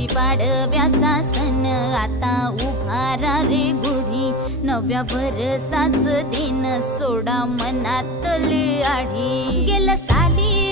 गुढी पाडव्याचा सण आता उभारा रे गुढी, नव्या वर्षाच दिन सोडा मनातली आढी. गेल्या साली